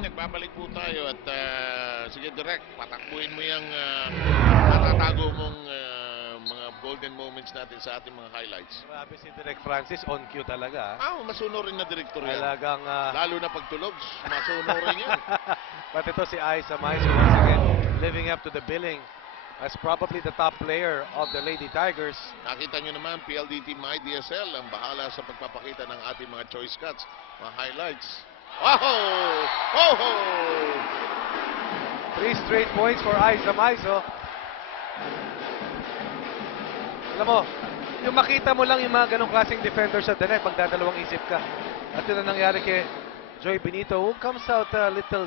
nagbabalik po tayo at sige direct, patakbuhin mo yung natatago mong mga golden moments natin sa ating mga highlights. Grabe si Direk Francis, on cue talaga. Masunurin na direktor yan. Talagang... Lalo na pagtulog, masunurin yan. But ito si Aiza Maizo once again living up to the billing as probably the top player of the Lady Tigers. Nakita nyo naman, PLDT My DSL ang bahala sa pagpapakita ng ating mga choice cuts, mga highlights. Oh! Oh! 3 straight points for Aiza Maizo. Alam mo, yung makita mo lang yung mga ganong klaseng defender sa net, magdadalawang isip ka. At yun ang nangyari kay Joy Benito, who comes out a little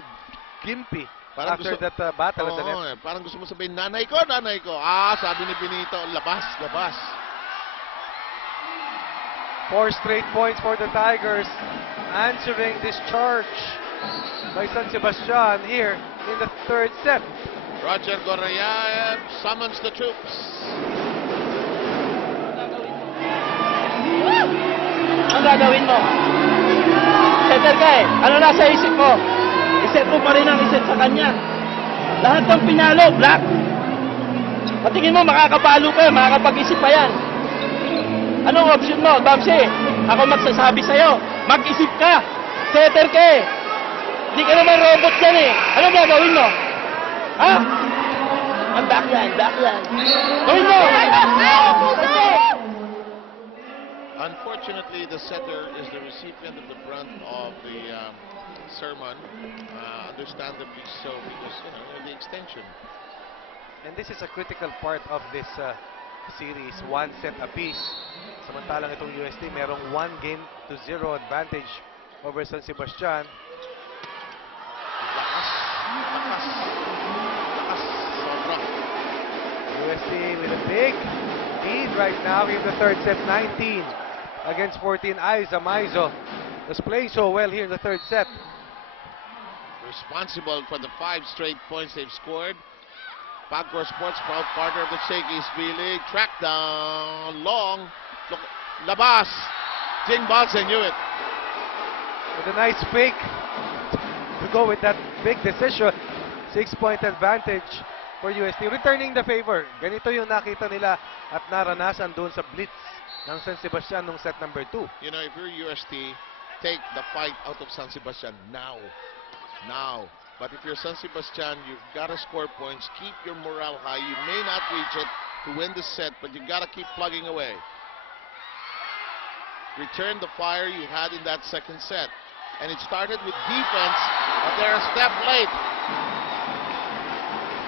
gimpy after that battle at the net. Parang gusto mo sabihin, nanay ko, nanay ko. Sabi ni Benito, labas, labas. 4 straight points for the Tigers, answering this charge by San Sebastian here in the third set. Roger Gorayev summons the troops. Ang gagawin mo? Setter ka eh. Ano nasa isip mo? Iset mo pa rin ang iset sa kanya. Lahat ng pinalo, black. Patingin mo, makakapalo pa yan, makakapag-isip pa yan. Anong option mo, Bamsi? Ako magsasabi sa'yo, mag-isip ka. Setter ka eh. Di ka naman robot yan eh. Ano gagawin mo? Ha? Ang backhand, backhand. Gawin mo! Unfortunately, the setter is the recipient of the brunt of the sermon. Understandably so, because the extension. And this is a critical part of this series, 1 set apiece. Samantalang itong UST merong 1-0 advantage over San Sebastian. Lakas, lakas, lakas, sobra. UST with a big lead right now in the third set, 19 against 14. Aiza Maizo was playing so well here in the third set. Responsible for the 5 straight points they've scored. Pagcor Sports, proud partner of the Shakey's B-League. Track down, long, labas. Jing Balse knew it. With a nice fake to go with that big decision. 6-point advantage for UST. Returning the favor. Ganito yung nakita nila at naranasan doon sa blitz ng San Sebastian nung set number 2. You know, if you're UST, take the fight out of San Sebastian now. Now. But if you're San Sebastian, you've got to score points. Keep your morale high. You may not reach it to win the set, but you've got to keep plugging away. Return the fire you had in that second set. And it started with defense, but they're a step late.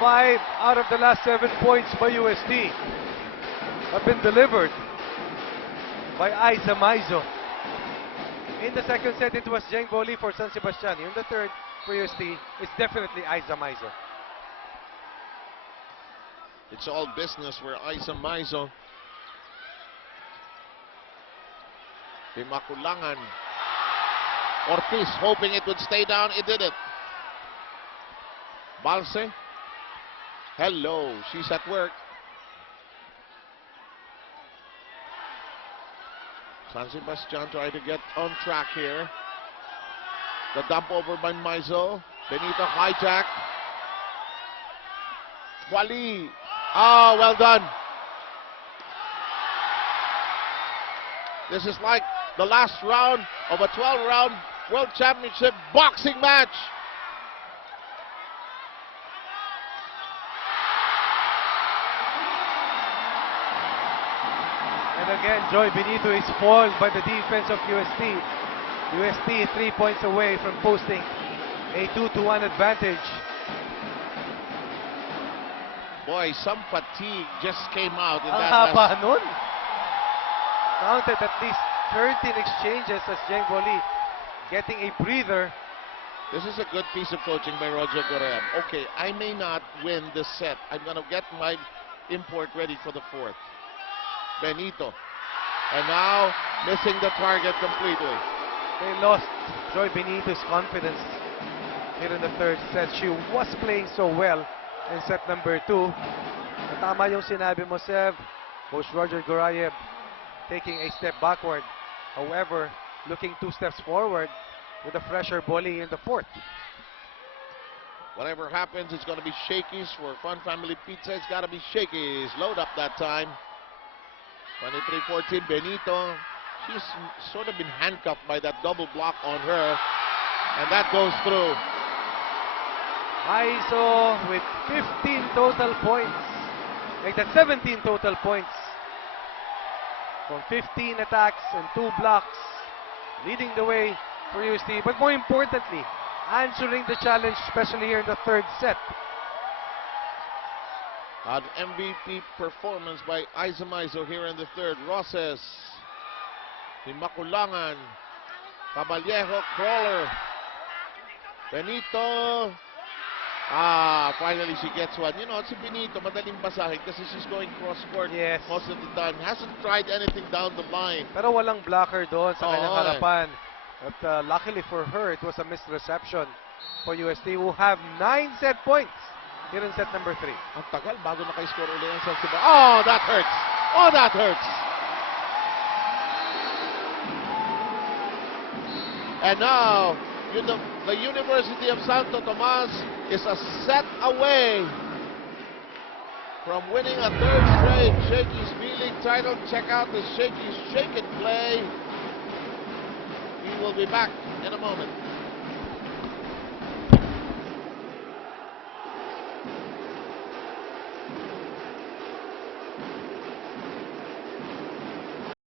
5 out of the last 7 points by UST have been delivered by Aiza Maizo. In the second set, it was Jeng Boli for San Sebastian. In the third, for UST, it's definitely Aiza Maizo. It's all business for Aiza Maizo. Makulangan. Ortiz hoping it would stay down. It did it. Balse. Hello. She's at work. San Sebastian trying to get on track here. The dump over by Maizo. Benito hijack. Wally. Well done. This is like the last round of a 12-round World Championship boxing match. And again, Joy Benito is foiled by the defense of UST. UST 3 points away from posting a 2-1 advantage. Boy, some fatigue just came out in Ang that haba last... nun. Counted at least 13 exchanges as Jeng Boli getting a breather. This is a good piece of coaching by Roger Gorayev. Okay, I may not win this set. I'm going to get my import ready for the fourth. Benito. And now, missing the target completely. They lost Joy Benito's confidence here in the third set. She was playing so well in set number 2. Tama yung sinabi mo, Sev. Coach Roger Gorayev taking a step backward. However, looking 2 steps forward with a fresher Boli in the fourth. Whatever happens, it's going to be Shakey's for Fun Family Pizza. It's got to be Shakey's. Load up that time. 23-14, Benito. She's sort of been handcuffed by that double block on her. And that goes through. Aizo with 15 total points. Make that 17 total points. From 15 attacks and 2 blocks. Leading the way for UST. But more importantly, answering the challenge, especially here in the third set. An MVP performance by Aiza Maizo here in the third. Roses, Makulangan, Caballejo, Crawler, Benito. Finally she gets one. You know, si Benito, madaling basahin kasi she's going cross-court Yes. most of the time. Hasn't tried anything down the line. Pero walang blocker doon sa kanyang Oo, eh. harapan. But luckily for her, it was a missed reception for UST who have 9 set points here in set number 3. Ang tagal bago naka-score ulit ang San Sebastian. Oh, that hurts! Oh, that hurts! And now, the University of Santo Tomas is a set away from winning a third straight Shakey's V-League title. Check out the Shakey's Shake It play. We will be back in a moment.